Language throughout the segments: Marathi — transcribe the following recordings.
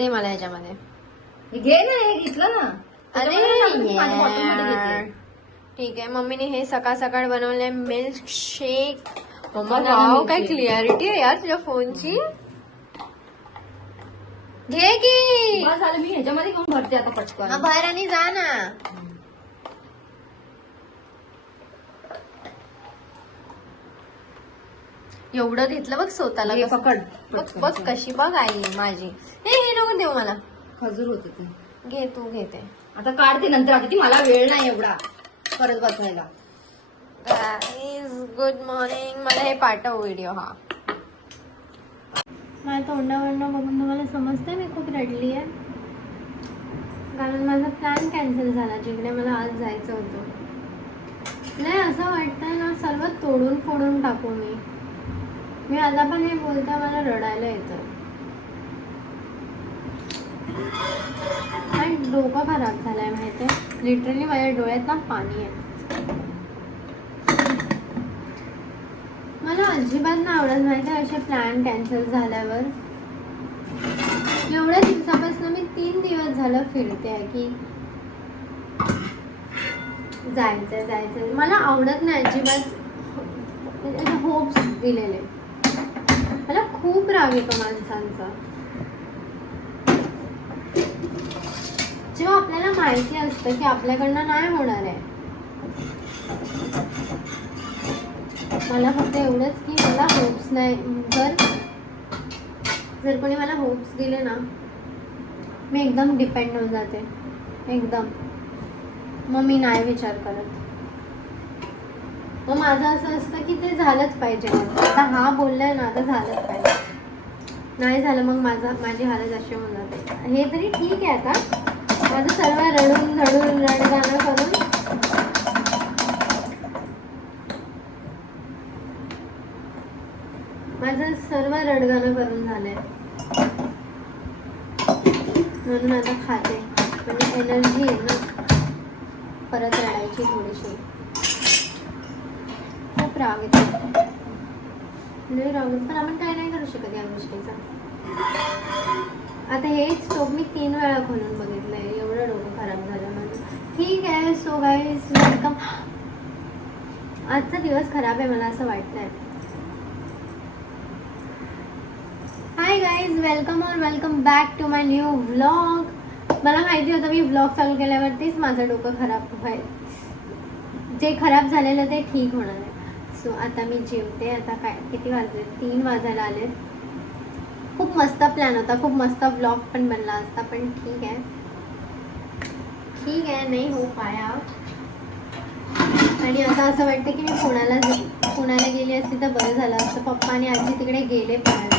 दे मला ह्याच्यामध्ये घे ना, हे घेतलं ना. अरे त्याच्यामध्ये पाणी बॉटलमध्ये यार. घेते. ठीक आहे मम्मीने हे सकाळ सकाळ बनवले मिल्क शेक. मम्मा Banana वाव milk काय shake. क्लिअरिटी आहे यार तुझ्या फोनची. घे की बस झालं, मी ह्याच्यामध्ये घेऊन भरते आता हा पटकन. बाहेर आणि जा ना. एवढं घेतलं बघ स्वतःला हे कसं. पकड. बघ बघ कशी बघ आई माझी. हे नको देऊ मला. खजूर होते ते. घे तू घेते. आता काढते नंतर, आता ती मला वेळ नाही एवढा परत बसायला. Guys good morning. मला हे पाठव व्हिडिओ हा. माझ्या तोंडावरनं बघून तुम्हाला समजतंय मी खूप रडली आहे, कारण माझा प्लॅन कॅन्सल झाला जिकडे मला आज जायचं होतं. नाही असं वाटतंय ना सर्व तोडून फोडून टाकू मी आता पण हे बोलता मला रडायला येतं. आणि डोकं खराब झालंय माहितीये, लिटरली माझ्या डोळ्यात ना पाणी आहे. मला अजिबात नाही आवडत माहिती आहे असे प्लॅन कॅन्सल झाल्यावर. एवढ्या दिवसापासून मी 3 दिवस झालं फिरते की जायचं. मला आवडत नाही अजिबात होप्स दिलेले. मला खूप राग येतो माणसांचा जेव्हा आपल्याला माहिती असतं की आपल्याकडनं नाही होणार आहे. मला फक्त एवढंच की मला होप्स नाही, जर कोणी मला होप्स दिले ना मी एकदम डिपेंड होऊन जाते एकदम. मग मी नाही विचार करत. मग माझं असं असतं की ते झालंच पाहिजे. आता हा बोललाय ना आता झालंच पाहिजे. नाही झालं मग माझी हालत अशी होऊन जाते. हे तरी ठीक आहे आता माझं सर्व रडून रडगाणं करून माझं सर्व रडगाणं करून झालंय, म्हणून आता खाते म्हणजे एनर्जी आहे ना परत रडायची थोडीशी. खूप राग येतो, लय राग येतो, पण आपण काय नाही करू शकत या गोष्टीचा. आता हेच टोप मी 3 वेळा खोलून बघितलंय, एवढं डोकं खराब झालं माझं. ठीक आहे. So guys welcome. आजचा दिवस खराब आहे मला असं वाटतंय. Hi guys welcome back to my new vlog. मला माहिती होतं मी व्लॉग चालू केल्यावरतीच माझं डोकं खराब व्हायचं, जे खराब झालेलं ते ठीक होणार आहे. सो आता मी जेवते. आता काय किती वाजले, 3 वाजायला आले. खूप मस्त प्लॅन होता, खूप मस्त व्लॉग पण बनला असता, पण ठीक आहे नाही हो पाया. आणि आता असं वाटतं की मी पुण्याला गेली असती तर बरं झालं असतं. पप्पा आणि आजी तिकडे गेले पुण्याला.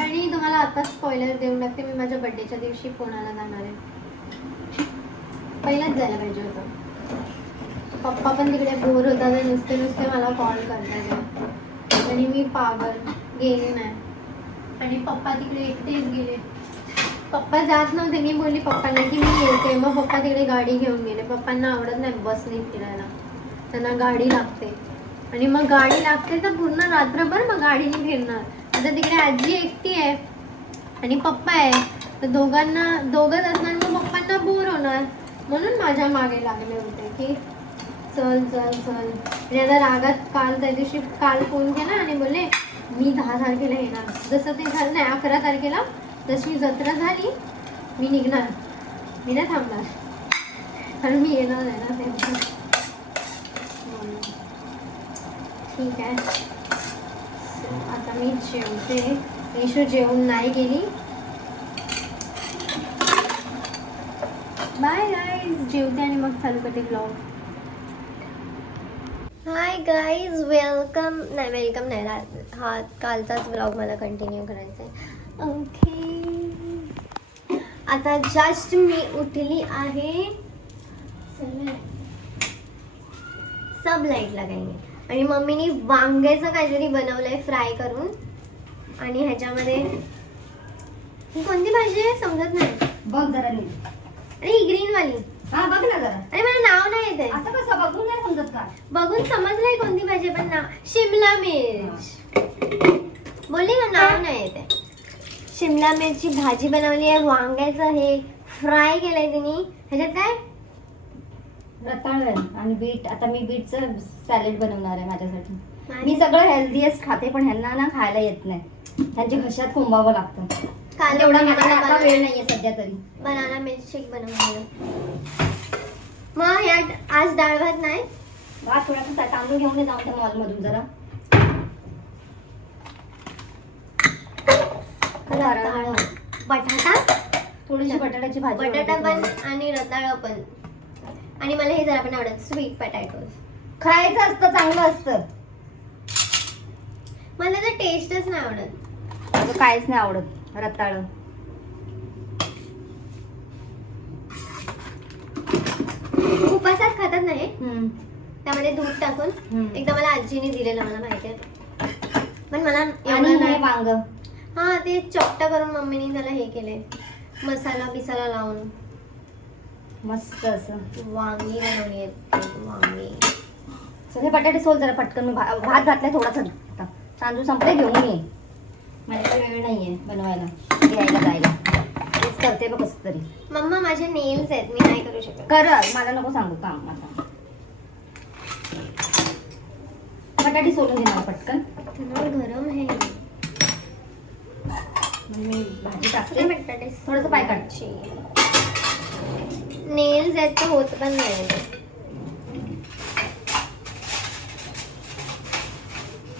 आणि तुम्हाला आता स्पॉइलर देऊन टाकते, मी माझ्या बर्थडेच्या दिवशी पुण्याला जाणार आहे. पहिलाच जायला पाहिजे होतं. पप्पा पण तिकडे बोर होतात, नुसते मला कॉल करतात आणि मी पागल गेले नाही. आणि पप्पा तिकडे एकटेच गेले. पप्पा जात नव्हते, मी बोलली पप्पांना की मी येते, मग पप्पा तिकडे गाडी घेऊन गेले. पप्पांना आवडत नाही बसने फिरायला, त्यांना गाडी लागते. आणि मग गाडी लागते तर पूर्ण रात्रभर मग गाडीने फिरणार. आता तिकडे आजी एकटी आहे आणि पप्पा आहे, तर दोघंच असणार, मग पप्पांना बोर होणार. म्हणून माझ्या मागे लागले होते की चल. आणि आता रागात त्या दिवशी फोन केला आणि बोलले मी 10 तारखेला येणार. जसं ते झालं नाही, 11 तारखेला जशी जत्रा झाली मी निघणार, मी नाही थांबणार, कारण मी येणार आहे ना त्यांच्या. ठीक आहे. आता मी जेवते. ईशू जेवून नाही गेली. Bye guys. जेवते आणि मग चालू करते ब्लॉग. हाय गाईज वेलकम नाही हा कालचाच ब्लॉग मला कंटिन्यू करायचा आहे. ओके. आता जस्ट मी उठली आहे. सब लाईट लगाएंगे. आणि मम्मीनी वांग्याचं काहीतरी बनवलंय फ्राय करून. आणि ह्याच्यामध्ये ही कोणती भाजी आहे समजत नाही. बघ जरा नीट. आणि ही ग्रीन वाली. हा बघ ना जरा. अरे मला नाव नाही येते. असं कसं बघून नाही समजत का? बघून समजलंय कोणती भाजी, पण नाव शिमला मिर्च बोलली ना, नाव नाही येते. शिमला मिरची भाजी बनवली आहे, वांग्याचं हे फ्राय केलंय तिने. ह्याच्यात काय? रताळ आहे आणि बीट. आता मी बीटचं सॅलेड बनवणार आहे माझ्यासाठी. मी सगळं हेल्दीएस्ट खाते, पण ह्यांना ना खायला येत नाही. त्यांच्या घशात कोंबावं लागतं. काल तेवढा माझ्याकडे आता वेळ नाहीये सध्या तरी. बनाना मिल्कशेक बनवलं. मग यात आज डाळ भात नाही. आज थोडासा तांदूळ घेऊन ये जाऊन त्या मॉलमधून जरा. बटाटा, थोडीशी बटाट्याची भाजी. बटाटा पण आणि रताळं पण. आणि मला हे जरा पण आवडत, स्वीट पटॅटोज. खायचं असतं, चांगलं असतं. मला तर टेस्टच नाही आवडत. अगं काहीच नाही आवडत रताळ. उपासात खातात नाही त्यामध्ये दूध टाकून. हम्म. एकदा मला आजीने दिलेलं, मला माहिती आहे. पण मला आणि एवढं हे नाही. वांग. हा ते चपटा करून मम्मीने त्याला हे केले, मसाला बिसाला लावून मस्त असं वांगी बनवली आहेत. वांगी सगळे बटाटे सोल जरा पटकन. मी भात घातलाय थोडासा. आता तांदूळ संपले, घेऊन ये. माझ्याकडे वेळ नाहीये बनवायला, घ्यायला जायला. तेच करते बघ कसं तरी. मम्मा माझे नेल्स आहेत, मी नाही करू शकत. कर, मला नको सांगू काम आता. बटाटे सोलून दे मला पटकन. तंदूर गरम आहे. मग मी भाजी टाकते. बटाटे थोडंसं पाय काढ. नेल्स आहेत तर होत पण नाही.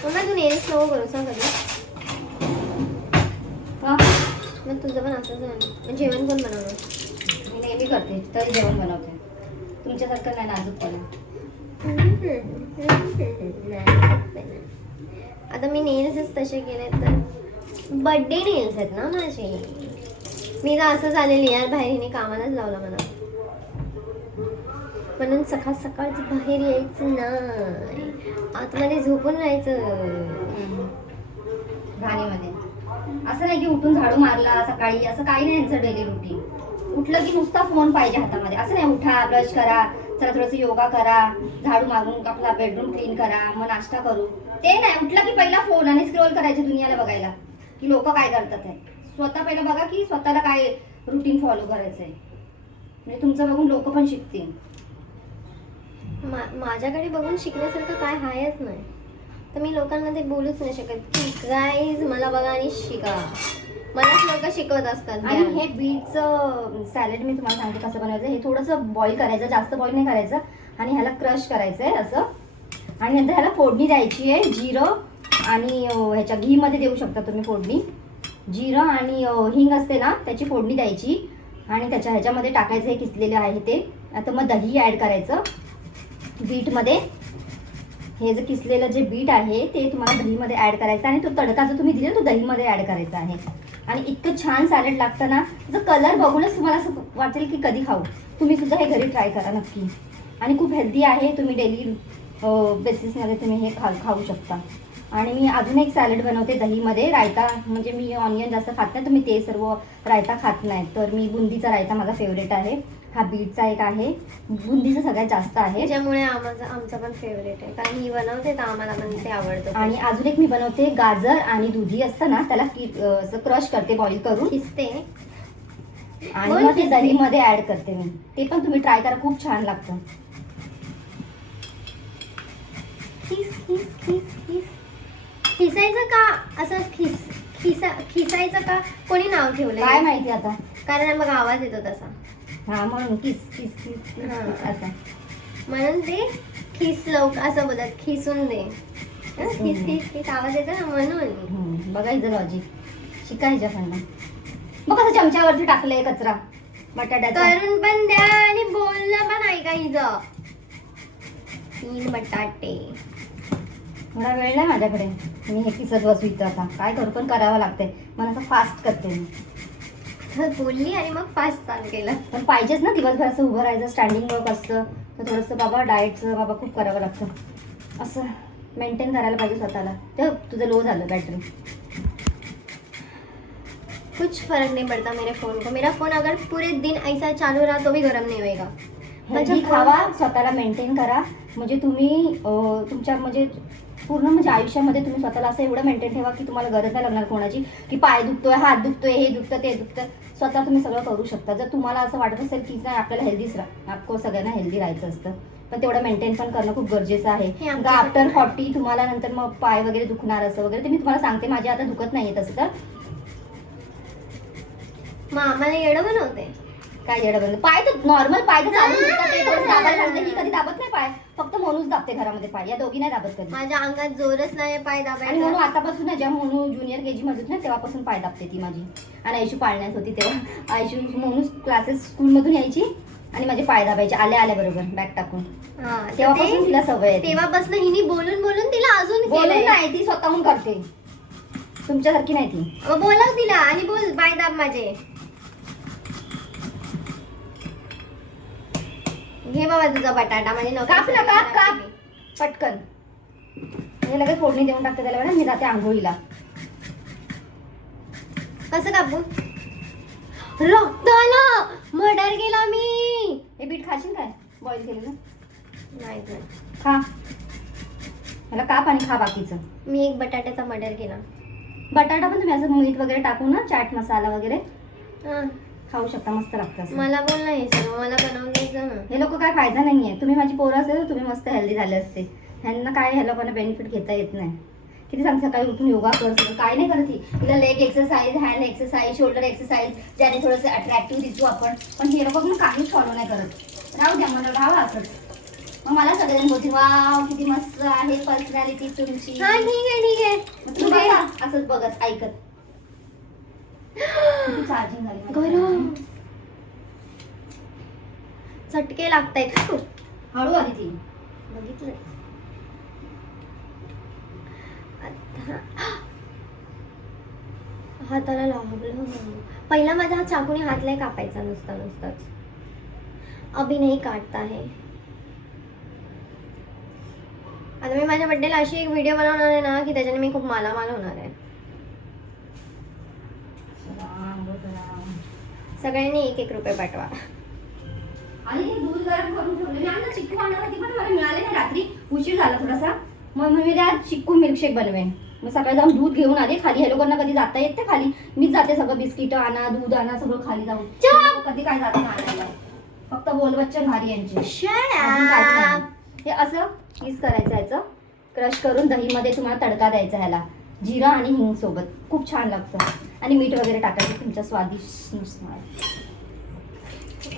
मम्मा तू नेल्स नको करूस ना कधी. का? मग तुझं पण असंच आहे. जेवण कोण बनवलं? मी नेहमी करते, तरी जेवण बनवते. तुमच्यासारखं नाही नाजूकपणा. आता मी नेल्सच तसे केले तर बर्थडे नेल्स आहेत ना माझे. मी तर असं झालेली यार, बाहेर हिने कामालाच लावला मला. म्हणून सकाळ सकाळच बाहेर यायचं नाही, आतमध्ये झोपून राहायचं. घाणीमध्ये असं नाही की उठून झाडू मारला सकाळी, असं काही नाही यांचं डेली रुटीन. उठलं की नुसता फोन पाहिजे हातामध्ये. असं नाही उठा, ब्रश करा, चला थोडंसं योगा करा, झाडू मारून आपला बेडरूम क्लीन करा, मग नाश्ता करू. ते नाही, उठलं की पहिला फोन आणि स्क्रोल करायचे दुनियाला बघायला की लोक काय करतात आहे. स्वतः पहिलं बघा की स्वतःला काय रुटीन फॉलो करायचं आहे, म्हणजे तुमचं बघून लोक पण शिकतील. माझ्याकडे बघून शिकण्यासारखं काय आहेच नाही, तर मी लोकांना ते बोलूच नाही शकत की गाईज मला बघा आणि शिका. मलाच लोक शिकवत असतात. आणि हे बीटचं सॅलेड मी तुम्हाला सांगते कसं बनवायचं. हे थोडंसं बॉईल करायचं, जास्त बॉईल नाही करायचं. आणि ह्याला क्रश करायचं आहे असं. आणि नंतर ह्याला फोडणी द्यायची आहे. जिरं आणि ह्याच्या घीमध्ये देऊ शकता तुम्ही फोडणी. जिरं आणि हिंग असते ना, त्याची फोडणी द्यायची. आणि ह्याच्यामध्ये टाकायचं हे किसलेलं आहे ते. आता मग दही ॲड करायचं बीटमध्ये. हे जे किसलेलं जे बीट आहे ते तुम्हाला दहीमध्ये ॲड करायचं. आणि तो तडका जो तुम्ही दिला तो दहीमध्ये ॲड करायचा आहे. आणि इतकं छान सॅलड लागतं ना, त्याचा कलर बघूनच तुम्हाला असं वाटेल की कधी खाऊ. तुम्ही सुद्धा हे घरी ट्राय करा नक्की. आणि खूप हेल्दी आहे. तुम्ही डेली बेसिसमध्ये तुम्ही हे खाऊ शकता. आणि मी अजून एक सॅलड बनवते दहीमध्ये. रायता, म्हणजे मी ऑनियन जास्त खात नाही, तर मी ते सर्व रायता खात नाही, तर मी बुंदीचा रायता माझा फेवरेट आहे. हा बीटचा एक आहे, बुंदीचा सगळ्यात जास्त आहे. त्याच्यामुळे आमचा पण फेवरेट आहे, कारण ही बनवते तर आम्हाला पण ते आवडतं. आणि अजून एक मी बनवते गाजर आणि दुधी असतं ना, त्याला असं क्रश करते बॉईल करून. किसते आणि मग ते दहीमध्ये ॲड करते मी. ते पण तुम्ही ट्राय करा, खूप छान लागतं. खिसायचं का असं खिसायचं का कोणी नाव ठेवलंय काय माहिती आता, कारण मग आवाज येतो तसा. हा म्हणून किस किस किस किस असं. म्हणून ते खिस असं बोलतात, खिसून दे. खिस खिस खिस आवाज येतो ना, म्हणून. बघायचं लॉजिक, शिकायचं पण. मग कसं चमच्यावरती टाकलंय कचरा बटाट्याचा. करून पण द्या आणि बोलणं पण ऐका. हिचं 3 बटाटे. थोडा वेळ नाही माझ्याकडे, मी हे किसत बसू इथं. आता काय करू, पण करावं लागतंय. मला असं फास्ट करते मी. बोलली आणि मग फास्ट चालू केलं. पण पाहिजेच ना, दिवसभर असं उभं राहायचं, स्टँडिंग वर्क असतं, तर थोडंसं बाबा डाएटचं बाबा खूप करावं लागतं. असं मेंटेन करायला पाहिजे स्वतःला. ते तुझं लो झालं बॅटरी. कुछ फर्क नहीं पड़ता मेरे फोन को. मेरा फोन अगर पूरे दिन ऐसा चालू रहा तो भी गरम नहीं होएगा. हेल्दी खावा, स्वतःला मेंटेन करा. म्हणजे तुम्ही तुमच्या म्हणजे पूर्ण म्हणजे आयुष्यामध्ये तुम्ही स्वतःला असं एवढं मेंटेन ठेवा की तुम्हाला गरज नाही लागणार कोणाची की पाय दुखतोय, हात दुखतोय, हे दुखतं, ते दुखतं. स्वतः तुम्ही सगळं करू शकता. जर तुम्हाला असं वाटत असेल की नाही आपल्याला हेल्दीच ऑफकोर्स सगळ्यांना हेल्दी राहायचं असतं, पण तेवढं मेंटेन पण करणं खूप गरजेचं हे आहे. आमच्यासाठी आफ्टर 40 तुम्हाला नंतर मग पाय वगैरे दुखणार असं वगैरे, ते मी तुम्हाला सांगते. माझे आता दुखत नाहीये तसं तर. मग आम्हाला येडं बनवते. काय येडं बनलं? पाय तर नॉर्मल पाय तर चालू होतात, ते थोडंसं दाबायला सांगते. ही कधी दाबत नाही पाय, फक्त मोनूच दाबते घरामध्ये पाय. या दोघी नाही दाबत कधी. माझ्या अंगात जोरच नाही पाय आणि दाबायचा. म्हणून आतापासून ना, जेव्हा मोनू ज्युनियर केजी मध्ये होती ना तेव्हापासून पाय दाबते ती माझी. आणि आयशू पाळण्यात होती तेव्हा आयशू मोनू क्लासेस स्कूलमधून यायची आणि माझे पाय दाबायचे आल्या आल्या बरोबर बॅग टाकून. हा, तर तेव्हापासून तिला सवय आहे. तेव्हापासून हिने बोलून बोलून तिला अजून बोलून केलंय. नाही, ती स्वतःहून करते. तुमच्यासारखी नाही ती. मग बोलव तिला आणि बोल पाय दाब माझे. घे बाबा तुझा बटाटा म्हणजे काप ना, काप काप पटकन. हे लगेच फोडणी देऊन टाकते त्याला वेळा. मी जाते आंघोळीला. कसं कापू? रक्त आलं, मर्डर केला मी. हे बीट खाशील काय बॉईल केलेलं? नाही नाही. खा, ह्याला काप आणि खा बाकीचं. मी एक बटाट्याचा मर्डर केला. बटाटा पण तुम्ही असं मीठ वगैरे टाकून ना, चाट मसाला वगैरे हा, खाऊ शकता, मस्त लागतं असं. मला बोल ना हे सगळं, मला बनवून द्यायचं ना. हे लोक काय फायदा नाहीये. तुम्ही माझी पोरं असेल तुम्ही मस्त हेल्दी झाले असते. ह्यांना काय, ह्या लोकांना बेनिफिट घेता येत नाही. किती सांगते सकाळी उठून योगा कर, सगळं काय नाही करत. तिला leg exercise, hand exercise, shoulder exercise, ज्याने थोडंसं अट्रॅक्टिव्ह दिसू आपण. पण हे लोक पण काहीच फॉलो नाही करत. राहू द्या, मला राहावं असंच. मग मला सगळ्यांनी बोलते वाव किती मस्त आहे पर्सनॅलिटी तुमची. हा ठीक आहे ठीक आहे. मग तू बसा असंच बघत ऐकत. किती चार्जिंग झाली माझी. गरम चटके लागतायत. हळू आली ती. बघितलं आता हाताला लागलं. पहिला माझा हा चाकूने हात लय कापायचा नुसताच. अभी नाही काटता है. आता मी माझ्या बर्थडेला अशी एक व्हिडिओ बनवणार आहे ना की त्याच्याने मी खूप मालामाल होणार आहे. सगळ्यांनी 1-1 रुपये पाठवा. आणि हे दूध गरम करून ठेवलेली आणि चिक्कू आणणार होती पण मला मिळाले नाही. रात्री उशीर झाला थोडासा. मग मी आज चिक्कू मिल्कशेक बनवेन. मग सकाळी जाऊन दूध घेऊन आले खाली. ह्या लोकांना कधी जाता येत नाही खाली. मीच जाते सगळं बिस्किट आणा, दूध आणा, सगळं खाली जाऊन. कधी काय जाते आणायला. फक्त बोलबच्चन भारी यांची. अजून काहीच नाही. हे असं हीच करायचं. याचं क्रश करून दहीमध्ये तुम्हाला तडका द्यायचा ह्याला जिरा आणि हिंग सोबत. खूप छान लागतं. आणि मीठ वगैरे टाकायचं तुमच्या स्वादिष्टनुसार.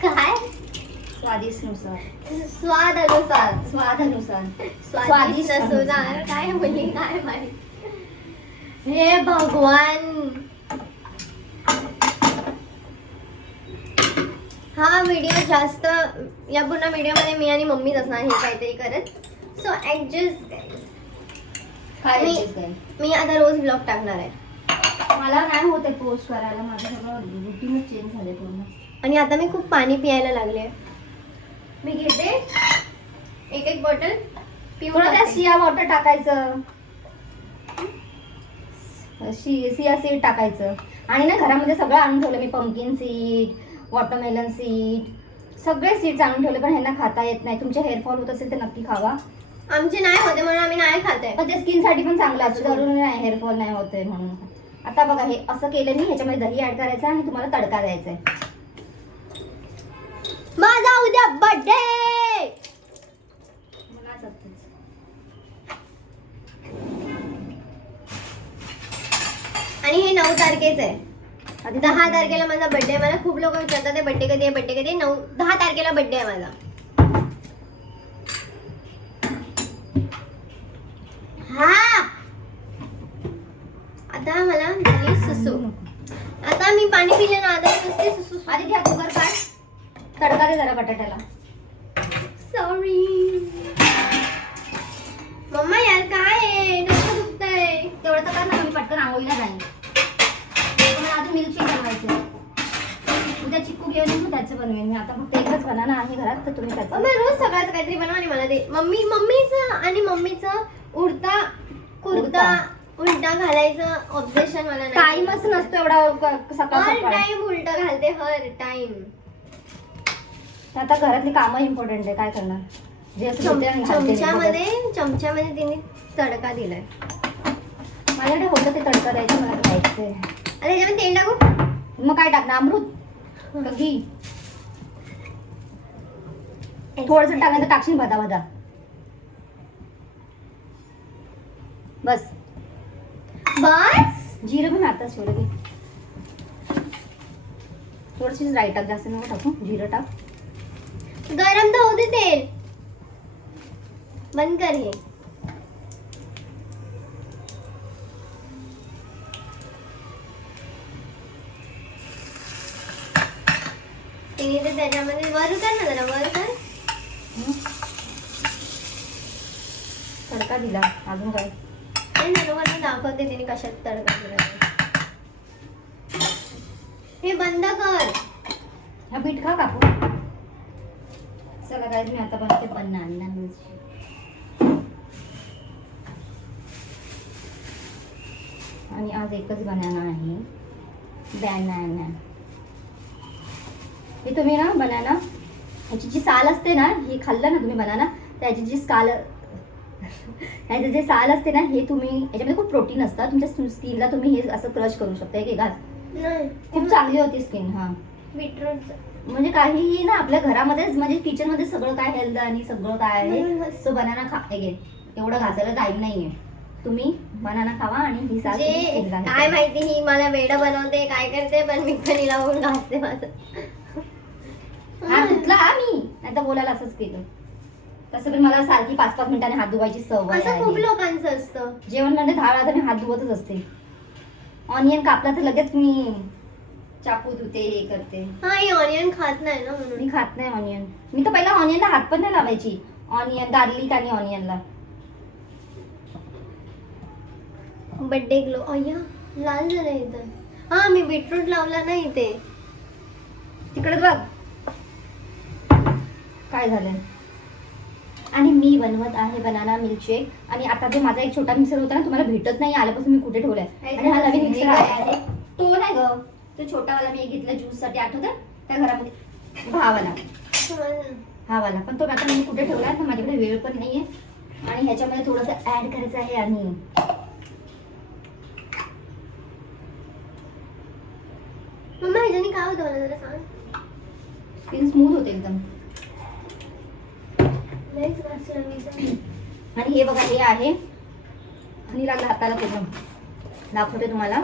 काय स्वादिष्टनुसार. स्वाद अनुसार. स्वादानुसार. स्वादिष्ट असणार. काय बोलली काय माहिती. हे भगवान. हा व्हिडिओ जास्त या पूर्ण व्हिडिओमध्ये मी आणि मम्मीच असणार हे काहीतरी करत. So adjust. काय मी आता रोज ब्लॉग टाकणार आहे. मला नाही होते पोस्ट करायला. माझं सगळं रुटीनच चेंज झाले पूर्ण. आणि आता मी खूप पाणी पियायला लागले. मी घेते 1-1 बॉटल पिऊन थोडं त्या टाकते. सिया वॉटर टाकायचं. सिया सीड टाकायचं. आणि ना घरामध्ये सगळं आणून ठेवलं मी. पंपकिन सीड, वॉटरमेलन सीड, सगळे सीड्स आणून ठेवले. पण ह्यांना खाता येत नाही. तुमचे हेअरफॉल होत असेल तर नक्की खावा. आमचे नाही होते म्हणून आम्ही नाही खाते. पण ते स्किनसाठी पण चांगलं असतं. जरूर नाही हेअरफॉल नाही होतंय म्हणून. आता बघा हे असं केलं मी. ह्याच्यामध्ये दही ऍड करायचं आणि तुम्हाला तडका द्यायचा आहे. माझा उद्या बर्थडे. मला जपतेच. आणि हे 9 तारखेचं आहे. आधी 10 तारखेला माझा बर्थडे. मला खूप लोक विचारतात ते बर्थडे कधी आहे, बर्थडे कधी आहे. 10 तारखेला बर्थडे आहे माझा. हा आता मला झाली सुसू. आता मी पाणी पिले ना आता नुसते सुसू. आधी घ्या कुकर काढ. तडका दे जरा बटाट्याला. सॉरी मम्मा यार काय आहे डोकं दुखतंय. तेवढं तर कर ना. मी पटकन आंघोळीला जाईन. मला अजून मिल्कशेक बनवायचं. उद्या चिक्कू घेऊन येईन त्याचं बनवेन मी. आता फक्त एकच बनाना आहे घरात तर तुम्ही त्याचं. मम्मी रोज सकाळचं काहीतरी बनवा आणि मला दे. मम्मीचं आणि मम्मीचं उडता कुर्ता उलटा घालायचं ऑब्सेशन मला नाही. टाइमच नसतो एवढा सकाळ हर सकाळ. टाइम उलटा घालते हर टाइम. आता घरातली कामं इम्पॉर्टंट आहे. काय करणार. जे असं घेते आणि घालते नाही. चमच्यामध्ये तिने तडका दिलाय. माझ्याकडे होतं ते तडका द्यायचं, मला खायचंय. अरे ह्याच्यामध्ये तेल टाकू? मग काय टाकणार, अमृत का घी? थोडंसं टाकायचं, टाकशील भदा भदा. बस बस. जिरं पण आता सोडं घे. थोडीशीच राई टाक, जास्त नको टाकू. जिरं टाक. गरम तर होऊ दे तेल. बंद कर हे. तिने तर त्याच्यामध्ये वर कर ना, जरा वर कर. तडका दिला, अजून काय? नंतर दाखवते तिने कशात तडका दिला. हे बंद कर. हा पीठ खा काकू. चला काय, मी आता बनवते बनाना मिल्कशेक. आणि आज एकच बनाना आहे, बनाना. हे तुम्ही ना बनाना, ह्याची जी साल असते ना, हे खाल्लं ना तुम्ही बनाना, त्याची जी ह्याचं जे साल असते ना, हे तुम्ही, याच्यामध्ये खूप प्रोटीन असतं. तुमच्या स्किनला तुम्ही हे असं क्रश करू शकता. एक घास, खूप चांगली होती स्किन. हा, बीटरूट म्हणजे काहीही ना, आपल्या घरामध्येच, म्हणजे किचन मध्ये सगळं काय हेल्थ आणि सगळं काय आहे. सो बनाना खा. एवढं घासायला टाईम नाहीये. तुम्ही बनाना खावा आणि ही साल काय माहिती, ही मला वेडा बनवते, काय करते, पण मी पण हिला बघून घासते माझं. हात धुतला मी, नाही तर बोलायला असंच केलं. तसं पण मला सारखी 5-5 मिनिटांनी हात धुवायची सवय आहे. असं खूप लोकांचं असतं. जेवण म्हणजे 10 वेळा तरी हात धुवतच असते. ऑनियन कापला तर लगेच मी चाकू धुते, हे करते. हा, ही ऑनियन खात नाही ना म्हणून. मी खात नाही ऑनियन. मी तर पहिला ऑनियनला हात पण नाही लावायची. ऑनियन, गार्लिक आणि ऑनियनला. Birthday glow. अय्या, लाल झालं इथं. हा, मी बीटरूट लावला ना इथे. तिकडे बघ काय झालंय. आणि मी बनवत आहे बनाना मिल्कशेक. आणि आता जो माझा एक छोटा मिक्सर होता ना, तुम्हाला भेटत नाही, आल्यापासून मी कुठे ठेवलाय. आणि हा नवीन मिक्सर आहे, तो नाही ग, तो छोटावाला मी एक घेतला ज्यूस साठी, आठवतं त्या घरामध्ये, भावाला, हा वाला. पण तो आता मी कुठे ठेवलाय, तर माझ्याकडे वेळ पण नाहीये. आणि ह्याच्यामध्ये थोडंसं ऍड करायचं आहे. आणि मम्मा ह्याच्याने काय होतं मला जरा सांग. स्किन स्मूथ होते एकदम. आणि हे बघा, हे आहे, आणि लागलं हाताला पूर्ण. दाखवते तुम्हाला.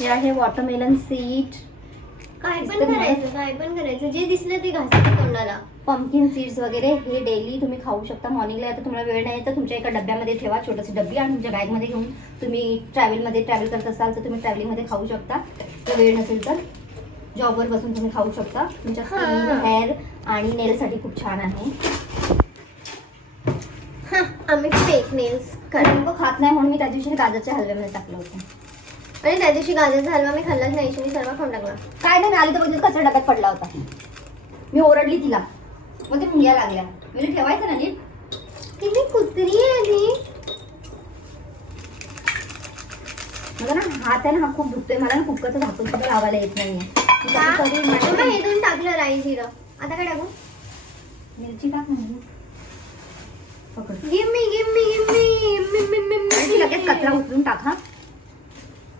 हे आहे वॉटरमेलन सीड. काय पण करायचं, जे दिसलं ते घासायचं तोंडाला. पंपकिन सीड्स वगैरे, हे डेली तुम्ही खाऊ शकता. मॉर्निंगला आता तुम्हाला वेळ नाही तर तुमच्या एका डब्यामध्ये ठेवा, छोटीशी डब्बी, आणि तुमच्या बॅगमध्ये घेऊन तुम्ही ट्रॅव्हल करत असाल तर तुम्ही ट्रॅव्हलिंगमध्ये खाऊ शकता. तर वेळ नसेल तर जॉबवर बसून तुम्ही खाऊ शकता. तुमच्या स्किन, हेअर आणि नेलसाठी खूप छान आहे. आम्ही फेक नेल्स खात नाही म्हणून मी त्या दिवशी गाजरच्या हलव्यामध्ये टाकलं होतं. आणि त्या दिवशी गाजरचा हलवा मी खाल्लाच नाही, मी सर्व खाऊन टाकला. काय नाही, आली तर बघितलं कचरा डब्यात पडला होता. मी ओरडली तिला, मग ते मुंग्या लागल्या. मी ठेवायचं ना नीट. किती कुत्री आहे ती. मला ना हात आहे ना, हा खूप दुखतोय. मला ना कुकरचं झाकून सुद्धा लावायला येत नाहीये. हे दोन टाकलं राई जिरं. आता काय टाकू? मिरची टाक म्हणजे पकड. गिव मी लगेच कचरा उचलून टाक. हा,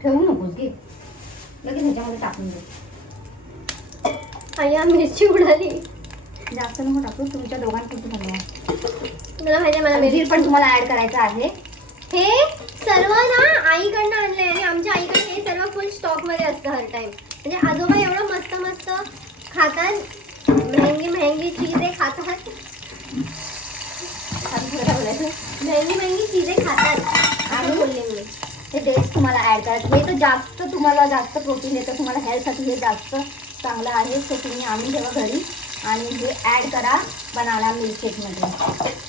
ठेवू नकोस, घे लगेच ह्याच्यामध्ये टाकून दे. अय्या, मिरची उडाली. जास्त नको टाकू, तुमच्या दोघांपुरतं बनवा. मला माहिती, मला मिरची पण तुम्हाला ऍड करायचं आहे. हे सर्व ना आईकडनं आणलंय, आणि आमच्या आईकडे हे सर्व फुल स्टॉक मध्ये असतं हर टाइम. म्हणजे आजोबा एवढं मस्त मस्त खातात, महंगी चीजें खातात, महंगी चीजें खातात. आणि बोलले मी हे डेट्स तुम्हाला ऍड करायचं. हे तर जास्त तुम्हाला जास्त प्रोटीन देतं, तुम्हाला हेल्थसाठी हे जास्त चांगलं आहे. सो तुम्ही आणून ठेवा घरी आणि हे ऍड करा बनाना मिल्कशेकमध्ये.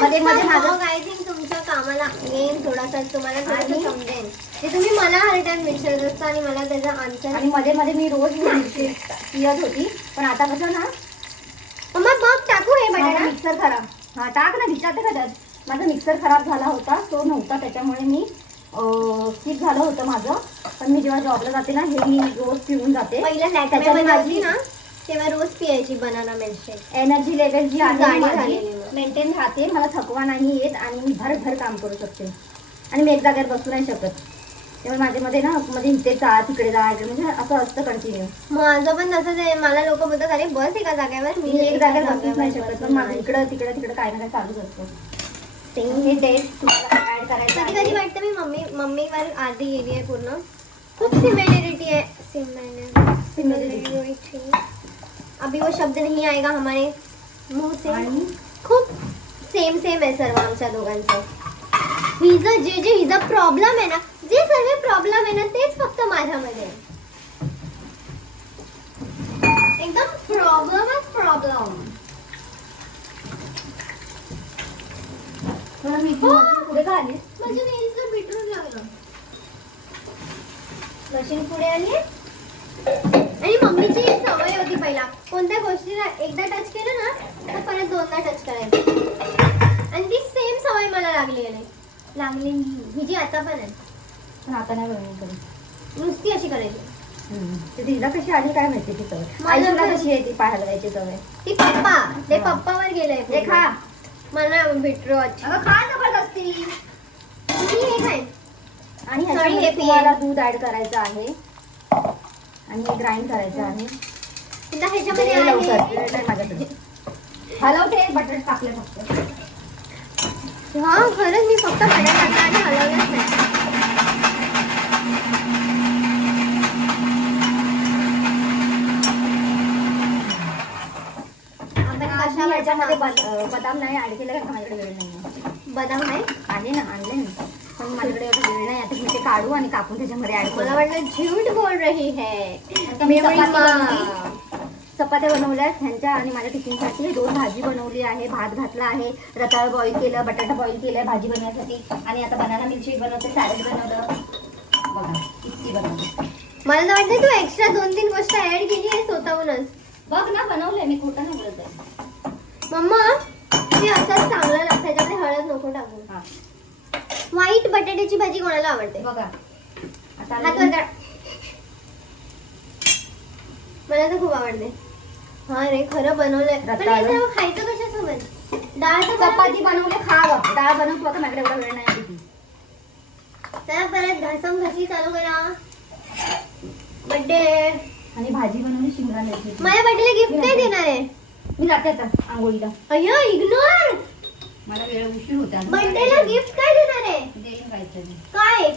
मध्ये माझं आय थिंक तुमच्या कामाला येईन थोडासा, तुम्हाला थोडंसं समजेल. ते तुम्ही मला हर टाइम विचारत असता आणि मला त्याचा आन्सर. आणि मध्ये मध्ये मी रोज पियत होती, पण आता कसं ना, मग बघ टाकू हे बटाटा. मिक्सर खराब, हा टाक ना, विचारते का त्यात. माझा मिक्सर खराब झाला होता, तो नव्हता, त्याच्यामुळे मी स्किप झालं होतं माझं. पण मी जेव्हा जॉबला जाते ना, हे मी रोज पिऊन जाते. पहिल्या लॅक्मे बनवली ना, तेव्हा रोज पियायची बनाना मिल्कशेक. एनर्जी लेवल जी आहे जाडी माझी झालेली मग. मेंटेन राहते. मला थकवा नाही येत आणि मी भर काम करू शकते. आणि मी एक जागेवर बसू नाही शकत. त्यामुळे माझ्यामध्ये ना म्हणजे इथे जा तिकडे जा इकडे म्हणजे असं असतं कंटिन्यू. माझं पण तसंच आहे. मला लोक बोलतात अरे बस एका जागेवर. मी एक जागेवर बसूच नाही शकत. पण माझं इकडं तिकडं काय ना काय चालूच असतं. ते हे टेस्ट तुम्हाला ऍड करायचं कधी आहे. कधी वाटतं मी मम्मीवर आधी गेली आहे पूर्ण. खूप सिमिलरिटी है. सिमिलरिटी. अभी वो शब्द नहीं आएगा हमारे मुंह से. आणि खूप सेम आहे सर्व आमच्या दोघांचं. हिचं हिचा प्रॉब्लेम आहे ना, जे सर्व प्रॉब्लेम आहे ना तेच फक्त माझ्यामध्ये आहे. एकदम प्रॉब्लेम. मी पुढे का आली माझ्या नेल्सला बीटरूट लागलं. मशीन पुढे आली. आणि मम्मीची एक सवय होती पहिला, कोणत्या गोष्टीला एकदा टच केलं ना तर परत दोनदा टच करायचं. आणि ती सेम सवय मला लागली ही जी आता पण आहे. पण आता नाही बनवली नुसती अशी करायची. ते तिला कशी आली काय माहिती ती सवय. मला आईला पण- कशी आहे ती पाय हलवायची सवय. ती पप्पावर गेलंय. हे खा. मला बीटरूट अगं खा जबरदस्ती. मी हे खाईन. आणि Sorry, ह्याच्यामध्ये हे तुम्हाला दूध ऍड करायचं आहे आणि हे ग्राइंड करायचं आहे. तिला ह्याच्यामध्ये दे लवकर. आहे. वेळ नाही माझ्याकडे. हलवते बटर टाकले फक्त. हा खरंच मी फक्त बटाटा टाकला आणि हलवलंच नाही. आपण अशा कशा ह्याच्यामध्ये मध्ये बदाम नाही ऍड केलं कारण माझ्याकडे वेळ नाही. बदाम आहे. आहे ना आणले ना पण माझ्याकडे एवढा वेळ नाही. आता मी ते काढू आणि कापून त्याच्यामध्ये ऍड मला करू. वाटलं झूठ बोल रही है. आता मी मेरी चपाती माँ. बनवली. चपात्या बनवल्या ह्यांच्या आणि माझ्या टिफिनसाठी. 2 भाजी बनवली आहे. भात घातला आहे. रताळ बॉईल केलं. बटाटा बॉईल केलं भाजी बनवण्यासाठी. आणि आता बनाना मिल्कशेक बनवते. सॅलड बनवलं. बघा इतकी बनवली. मला तर वाटतं तू एक्स्ट्रा 2-3 गोष्ट ऍड केली आहे स्वतःहूनच. बघ ना बनवलंय मी. खोटं नाही बोलत आहे. मम्मा ते असंच चांगलं लागतं. त्याच्यामध्ये हळद नको टाकू. हा व्हाईट बटाट्याची भाजी कोणाला आवडते? बघा आता हात वर काढ. मला तर खूप आवडते. हा रे खरं बनवलंय. पण हे रताळं. सर्व खायचं कशासोबत? डाळ तर चपाती बनवली खावं. डाळ बनवतो आता माझ्याकडे एवढा वेळ नाही किती. त्याला परत घासम घासी चालू करा. बर्थडे. आणि भाजी बनवली शिमला मिरची. माझ्या बर्थडेला गिफ्ट काय देणार आहे? मी जाते आता आंघोळीला. अय्यो इग्नोर. मला वेळ उशीर होता. बर्थडेला गिफ्ट काय देणार आहे? देईन काहीतरी. काय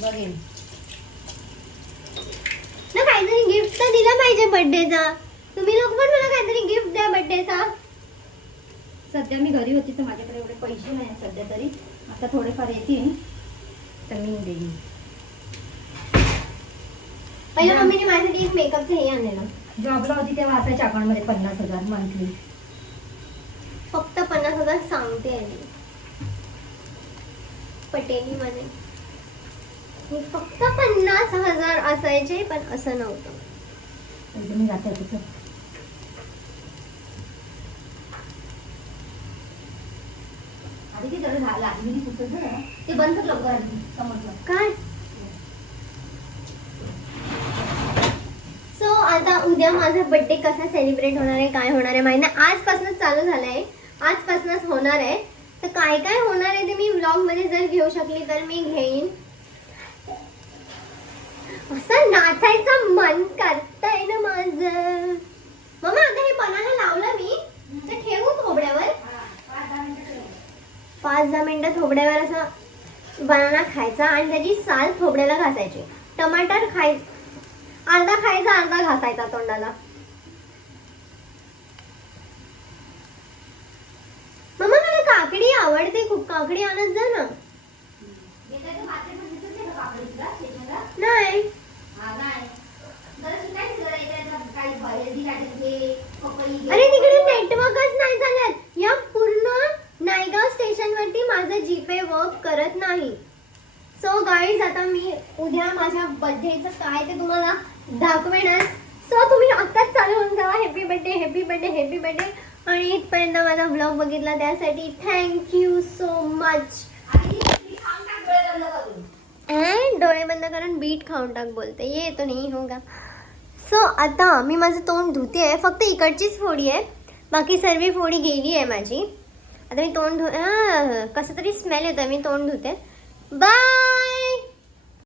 बघेन. ना काहीतरी गिफ्ट तर दिलं पाहिजे बर्थडेचा. तुम्ही लोक पण मला काहीतरी गिफ्ट द्या बर्थडेचा. सध्या मी घरी होती तर माझ्याकडे एवढे पैसे नाही सध्या तरी. आता थोडेफार येतील तर मी देईन. पहिला मम्मीने माझ्यासाठी एक मेकअपचं हे आणलेलं. जॉबला होती तेव्हा असायच्या अकाउंटमध्ये 50,000 मंथली. फक्त 50,000 सांगते आहे मी. पटेली मध्ये मी फक्त 50,000 असायचे पण असं नव्हतं. म्हणजे मी जाते होते. आधी ते जरा झालं आधी मी पुस्तक झालं ते बंद कर लवकर आधी समजलं. काय सो आता उद्या माझा बर्थडे कसा सेलिब्रेट होणार आहे काय होणार आहे माहिती नाही. आजपासूनच चालू झालंय. आजपासूनच होणार आहे. तर काय काय होणार आहे ते मी व्लॉग मध्ये जर घेऊ शकली तर मी घेईन. असं नाचायचं मन करतंय ना माझं. मम्मा आता हे बनाना लावलं मी तर ठेवू थोबड्यावर. 5-10 मिनिटं थोबड्यावर असं बनाना खायचा आणि त्याची साल थोबड्याला घासायची. टमाटर अर्धा खायचा अर्धा घासायचा तोंडाला. मम्मा मला काकडी आवडते खूप. काकडी आणत जा ना. नाही अरे तिकडे नेटवर्कच नाही चालत. या पूर्ण नायगाव स्टेशन वरती माझं जीपे वर्क करत नाही. सो गाईज आता मी उद्या माझ्या बर्थडेचं काय ते तुम्हाला दाखवेनच. सो तुम्ही आत्ताच चालू होऊन जावा. Happy birthday happy birthday happy birthday. आणि इथपर्यंत माझा व्लॉग बघितला त्यासाठी थँक्यू सो मच. डोळे बंद करून बीट खाऊन टाक बोलते. ये तो नाही होगा. सो आता मी माझं तोंड धुते आहे, फक्त इकडचीच फोडी आहे, बाकी सर्व फोडी गेली आहे माझी. आता मी तोंड कसं तरी स्मेल येतं, मी तोंड धुते. बाय.